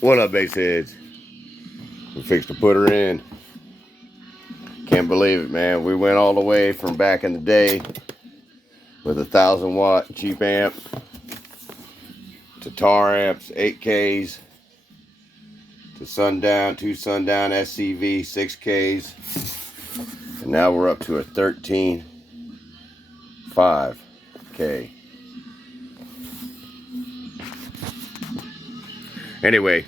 What up, bass heads? We fixed to put her in. Can't believe it, man. We went all the way from back in the day with 1,000-watt cheap amp to tar amps, 8Ks, to Sundown, 2 Sundown Sfb 6Ks, and now we're up to a 13.5K. Anyway,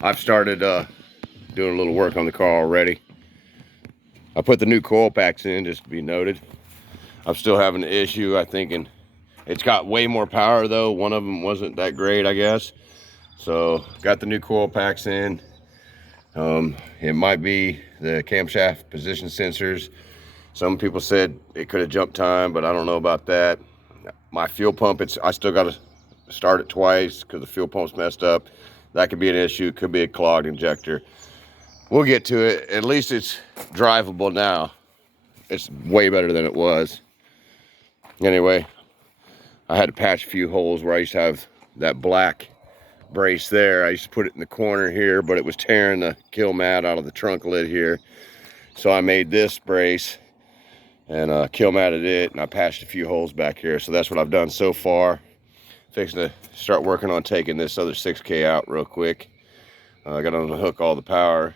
I've started doing a little work on the car already. I put the new coil packs in, just to be noted. I'm still having an issue, I think, and it's got way more power though. One of them wasn't that great, I guess. So got the new coil packs in. It might be the camshaft position sensors. Some people said it could have jumped time, but I don't know about that. My fuel pump, I still got to start it twice because the fuel pump's messed up. That could be an issue. Could be a clogged injector. We'll get to it. At least it's drivable now. It's way better than it was. Anyway, I had to patch a few holes where I used to have that black brace there. I used to put it in the corner here, but it was tearing the kill mat out of the trunk lid here. So I made this brace and kill matted it, and I patched a few holes back here. So that's what I've done so far. Fixing to start working on taking this other 6K out real quick. I got to unhook all the power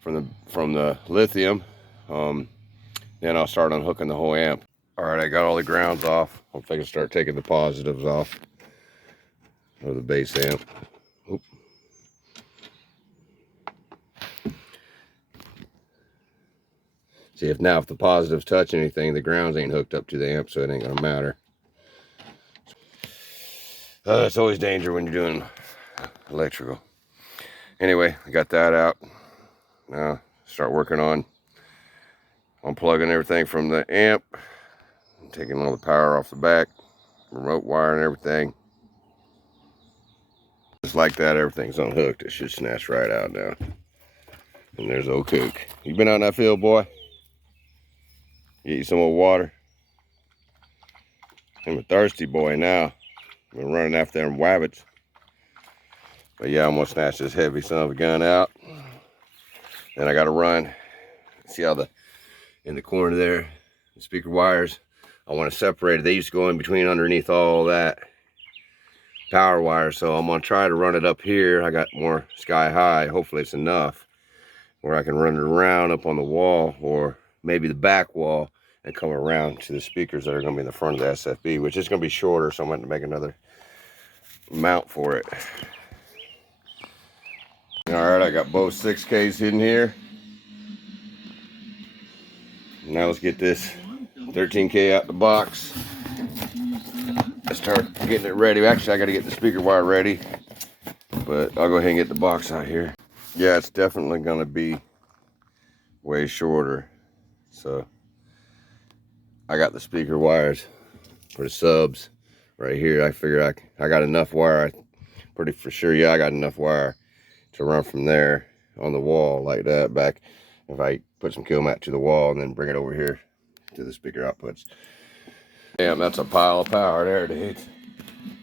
from the lithium. Then I'll start unhooking the whole amp. All right, I got all the grounds off. Hopefully I can start taking the positives off of the bass amp. Oop. See, if the positives touch anything, the grounds ain't hooked up to the amp, so it ain't gonna matter. It's always danger when you're doing electrical. Anyway, I got that out. Now start working on unplugging everything from the amp, taking all the power off the back, remote wire and everything. Just like that, everything's unhooked. It should snatch right out now. And there's old Cook. You been out in that field, boy? Get you some more water. I'm a thirsty boy now. Been running after them wabbits. But yeah, I'm gonna snatch this heavy son of a gun out. Then I gotta run. See how in the corner there, the speaker wires, I want to separate it. They used to go in between underneath all that power wire. So I'm gonna try to run it up here. I got more sky high. Hopefully it's enough where I can run it around up on the wall or maybe the back wall and come around to the speakers that are gonna be in the front of the SFB, which is gonna be shorter. So I'm going to make another mount for it. All right, I got both 6Ks in here. Now let's get this 13K out the box. I start getting it ready. Actually, I got to get the speaker wire ready, but I'll go ahead and get the box out here. Yeah, it's definitely going to be way shorter. So I got the speaker wires for the subs right here. I figure I got enough wire. Pretty for sure, yeah, I got enough wire to run from there on the wall like that back. If I put some kill mat to the wall and then bring it over here to the speaker outputs. Damn, that's a pile of power there, dude.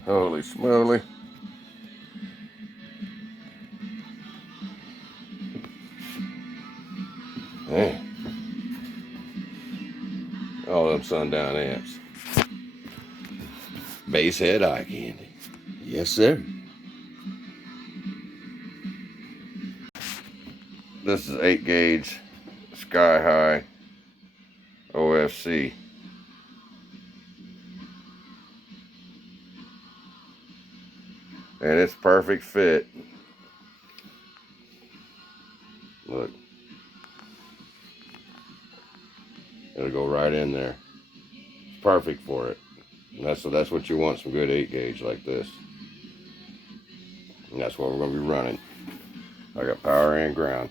Holy smoly. Man. All them Sundown amps. Bass head eye candy. Yes, sir. This is 8 gauge sky high OFC. And it's perfect fit. Look. It'll go right in there. It's perfect for it. And that's what you want, some good 8 gauge like this. And that's what we're going to be running. I got power and ground.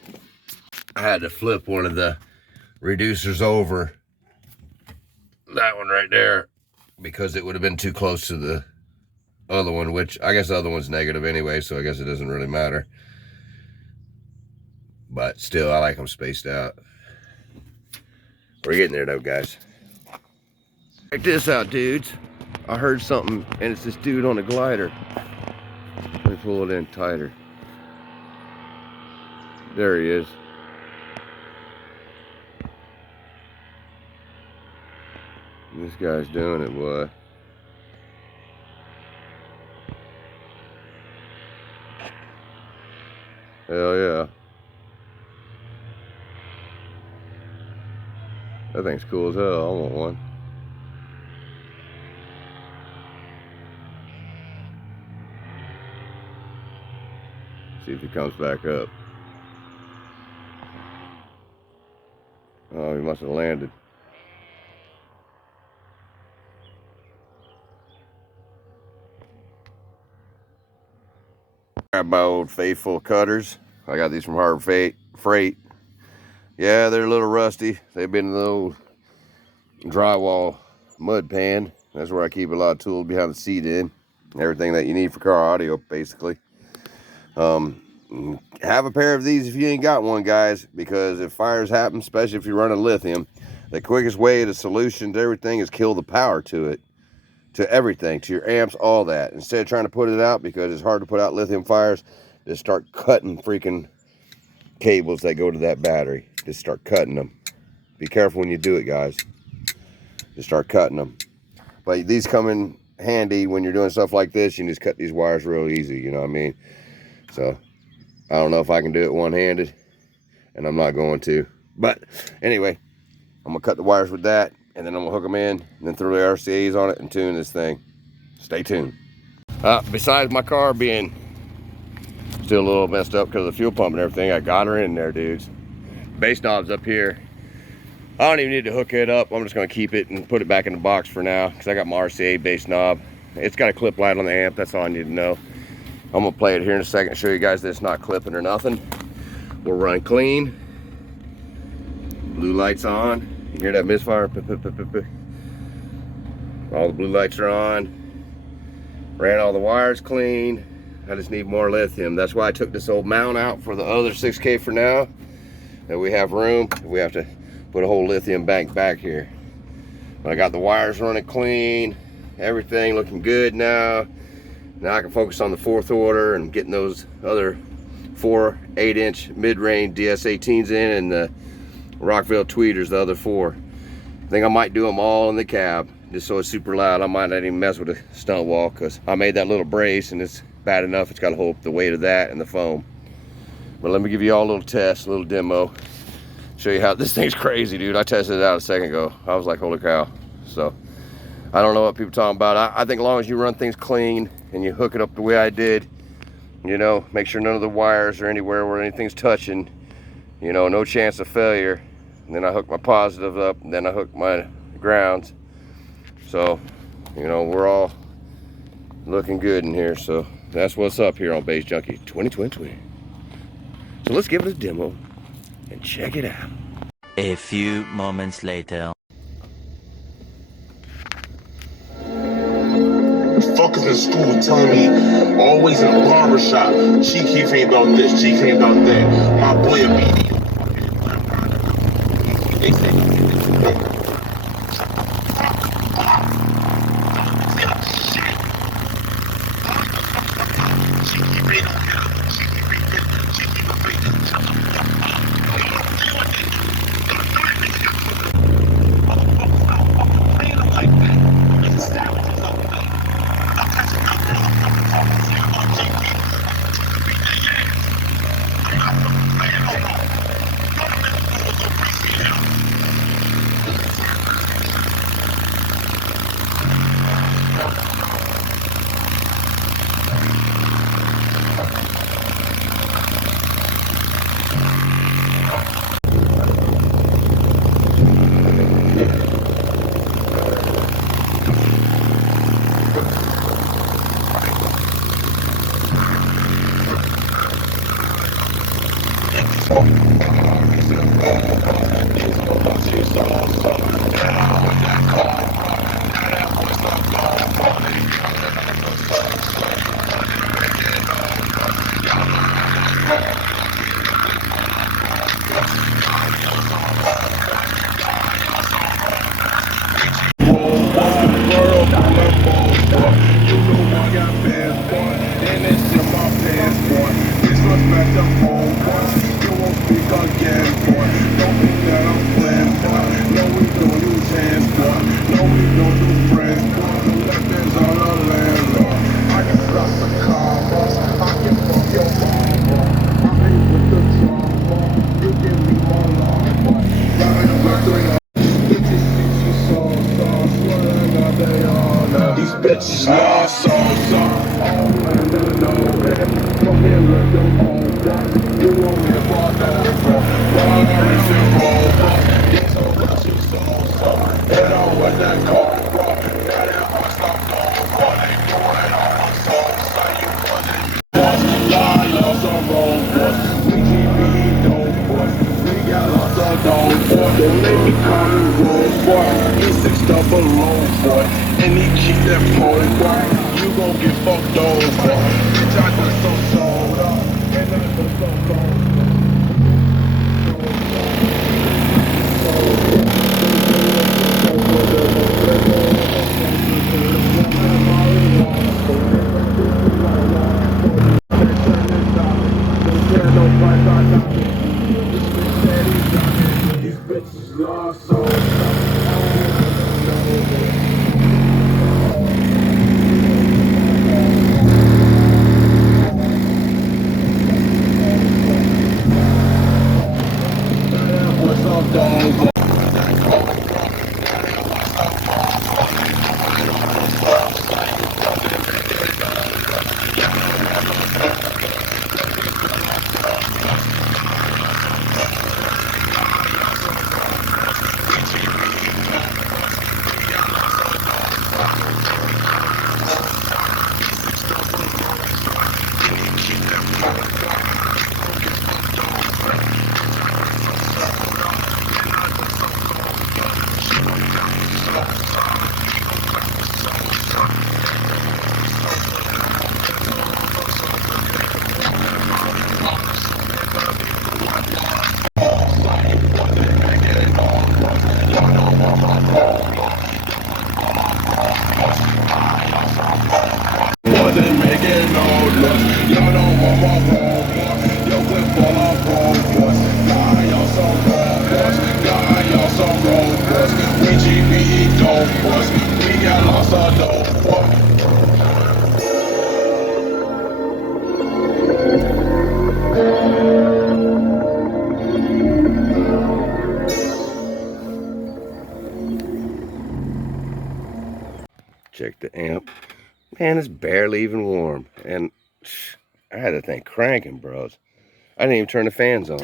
I had to flip one of the reducers over. That one right there. Because it would have been too close to the other one, which I guess the other one's negative anyway, so I guess it doesn't really matter. But still, I like them spaced out. We're getting there though, guys. Check this out, dudes. I heard something, and it's this dude on a glider. Let me pull it in tighter. There he is. This guy's doing it, boy. Hell yeah. That thing's cool as hell. I want one. See if he comes back up. Oh, he must have landed. Grab my old faithful cutters. I got these from Harbor Freight. Yeah, they're a little rusty. They've been in the old drywall mud pan. That's where I keep a lot of tools behind the seat in. Everything that you need for car audio, basically. Have a pair of these if you ain't got one, guys, because if fires happen, especially if you're running lithium, the quickest way, the solution to everything is kill the power to it. To everything, to your amps, all that. Instead of trying to put it out, because it's hard to put out lithium fires, just start cutting freaking cables that go to that battery. Just start cutting them. Be careful when you do it, guys. Just start cutting them. But these come in handy when you're doing stuff like this. You can just cut these wires real easy, you know what I mean? So, I don't know if I can do it one-handed, and I'm not going to. But, anyway, I'm going to cut the wires with that. And then I'm gonna hook them in, and then throw the RCAs on it and tune this thing. Stay tuned. Besides my car being still a little messed up because of the fuel pump and everything, I got her in there, dudes. Bass knob's up here. I don't even need to hook it up. I'm just gonna keep it and put it back in the box for now, because I got my RCA bass knob. It's got a clip light on the amp. That's all I need to know. I'm gonna play it here in a second, show you guys that it's not clipping or nothing. We'll run clean. Blue lights on. You hear that misfire? All the blue lights are on. Ran all the wires clean. I just need more lithium. That's why I took this old mount out for the other 6K for now. That we have room. We have to put a whole lithium bank back here. But I got the wires running clean. Everything looking good now. Now I can focus on the 4th order and getting those other 4 8-inch mid-range DS18s in, and the Rockville tweeters, the other 4. I think I might do them all in the cab, just so it's super loud. I might not even mess with the stunt wall, because I made that little brace and it's bad enough. It's got to hold up the weight of that and the foam. But let me give you all a little test, a little demo. Show you how this thing's crazy, dude. I tested it out a second ago. I was like, holy cow. So, I don't know what people are talking about. I think as long as you run things clean and you hook it up the way I did, you know, make sure none of the wires are anywhere where anything's touching, you know, no chance of failure. And then I hook my positive up, and then I hook my grounds. So, you know, we're all looking good in here. So that's what's up here on BassJunkie2020. So let's give it a demo and check it out. A few moments later. Fuckers in school telling me, always in a barber shop, Chief ain't about this, Chief ain't about that. My boy a BD. They say, bitches lost so all under know it. Come here, let them all die. You won't get bought over. Paris and Rover. Get so much you so. Hit on with that car, bro. Got it all stopped over. They doing all my soul. Say you couldn't lie, lost some road boys. We keep dope boys. We got lots of dope boys. Don't let me come and roll boy. He's 6 alone boy. And he keep that pole boy. You gon' get fucked over. Bitch, I just so sold up. And I just so cold. These bitches lost so what's up, dog? Wasn't making no noise. Y'all don't want my boy. Yo, quit full of boys. God, y'all some boys. God, y'all some boys. We GBE dope boys. We got lots of dope boys. Check the amp. Man, it's barely even warm. And I had the thing cranking, bros. I didn't even turn the fans on.